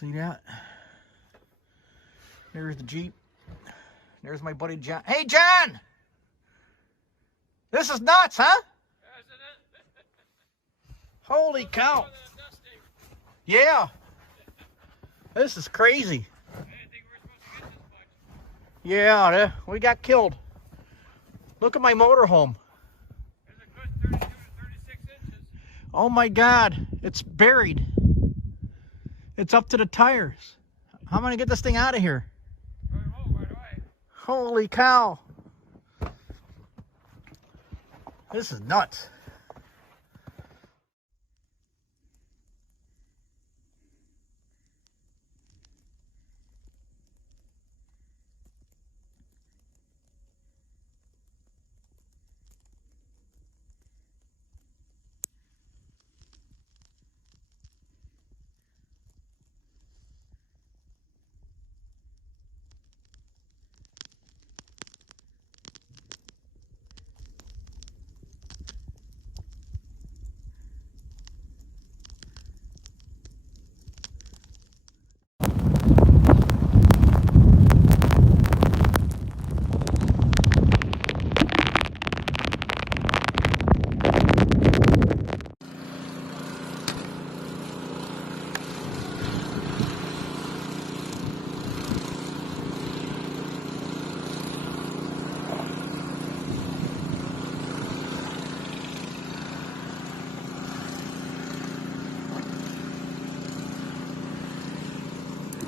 See that? There's the Jeep. There's my buddy John. Hey, John! This is nuts, huh? Holy cow. Yeah. This is crazy. Yeah, we got killed. Look at my motorhome. There's a good 32 to 36 inches. Oh my God, it's buried. It's up to the tires. How am I gonna get this thing out of here? Right away. Holy cow. This is nuts.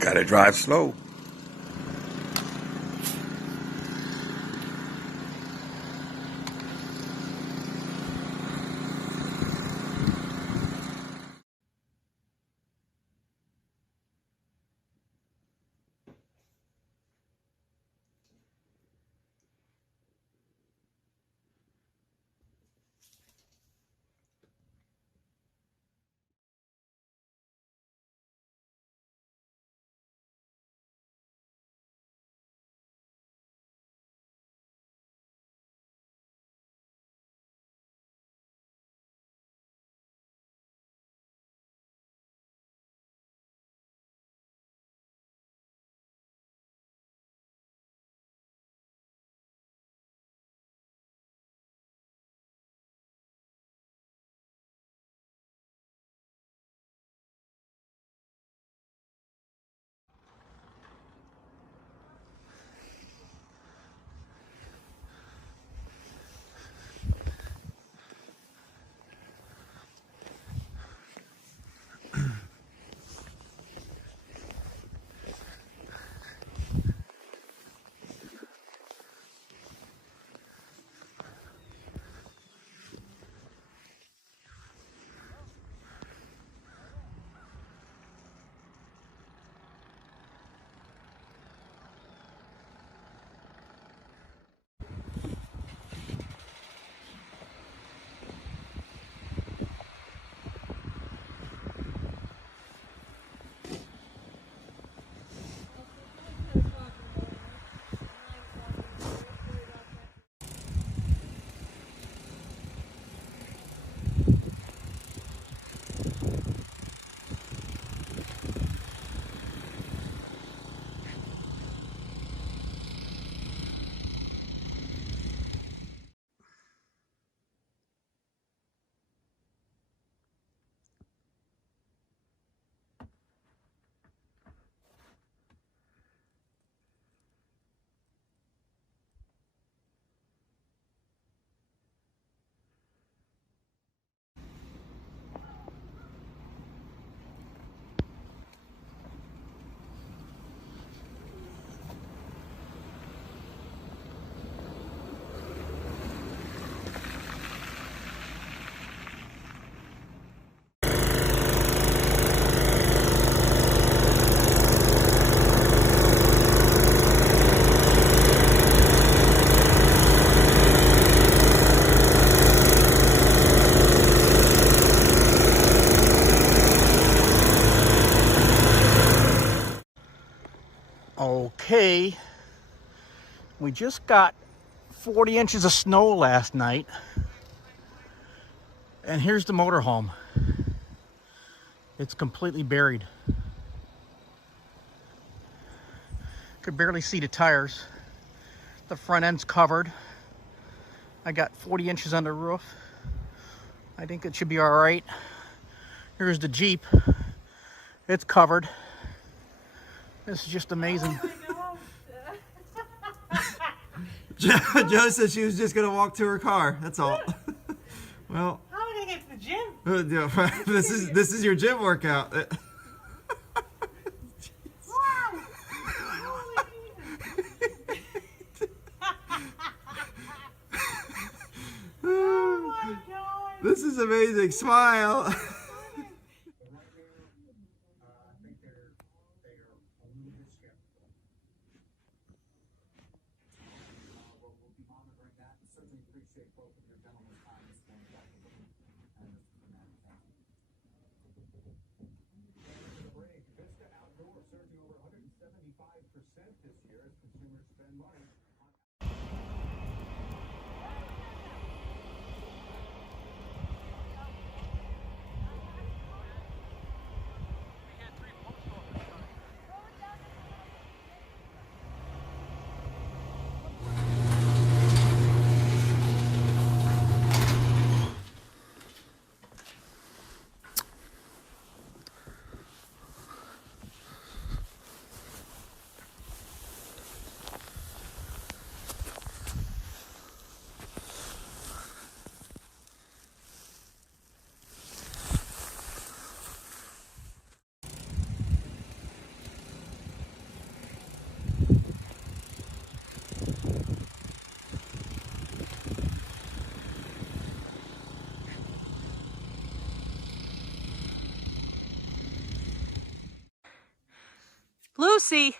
Gotta drive slow. Okay, we just got 40 inches of snow last night, and here's the motorhome. It's completely buried. could barely see the tires. The front end's covered. I got 40 inches on the roof. I think it should be all right. Here's the Jeep. It's covered. This is just amazing. Joe said she was just going to walk to her car. That's all. Well, how am I going to get to the gym? this is your gym workout. Wow. Oh my God. This is amazing. Smile. Lucy.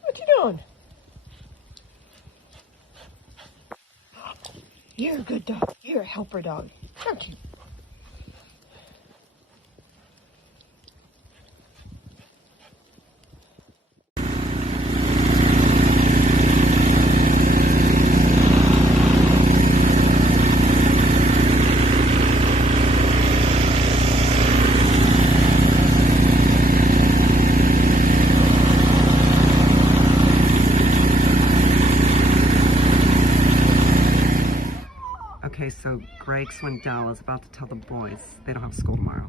What you doing? You're a good dog. You're a helper dog, aren't you? Okay, so Greg Swindell is about to tell the boys they don't have school tomorrow.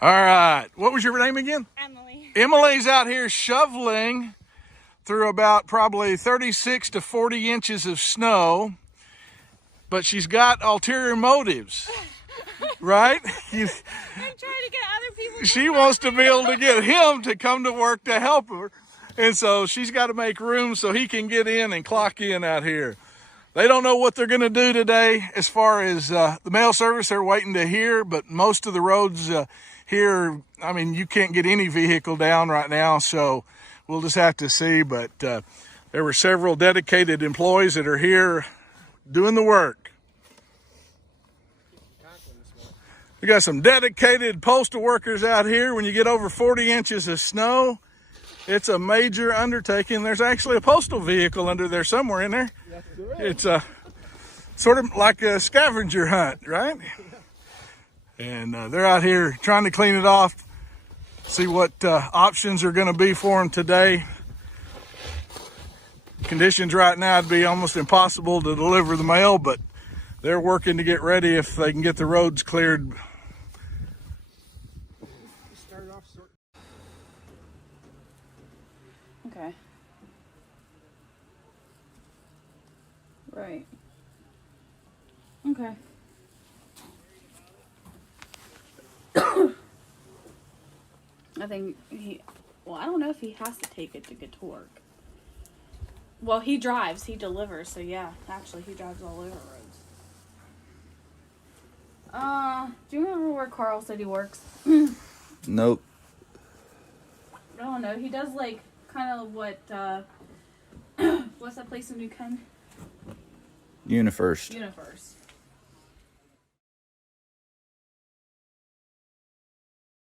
All right, what was your name again? Emily. Emily's out here shoveling through about probably 36 to 40 inches of snow, but she's got ulterior motives, right? I'm trying to get other people. She wants to be able to get him to come to work to help her, and so she's got to make room so he can get in and clock in out here. They don't know what they're going to do today as far as the mail service. They're waiting to hear, but most of the roads here, I mean, you can't get any vehicle down right now, so we'll just have to see. But there were several dedicated employees that are here doing the work. We got some dedicated postal workers out here. When you get over 40 inches of snow, it's a major undertaking. There's actually a postal vehicle under there somewhere in there. It's sort of like a scavenger hunt, right? And they're out here trying to clean it off, see what options are going to be for them today. Conditions right now would be almost impossible to deliver the mail, but they're working to get ready if they can get the roads cleared. Okay. Right. Okay. I think well, I don't know if he has to take it to get to work. Well, he drives, he delivers, so yeah, actually he drives all over roads. Do you remember where Carl said he works? Nope. I don't know, he does like kind of what, what's that place in New Ken? Universe. Universe.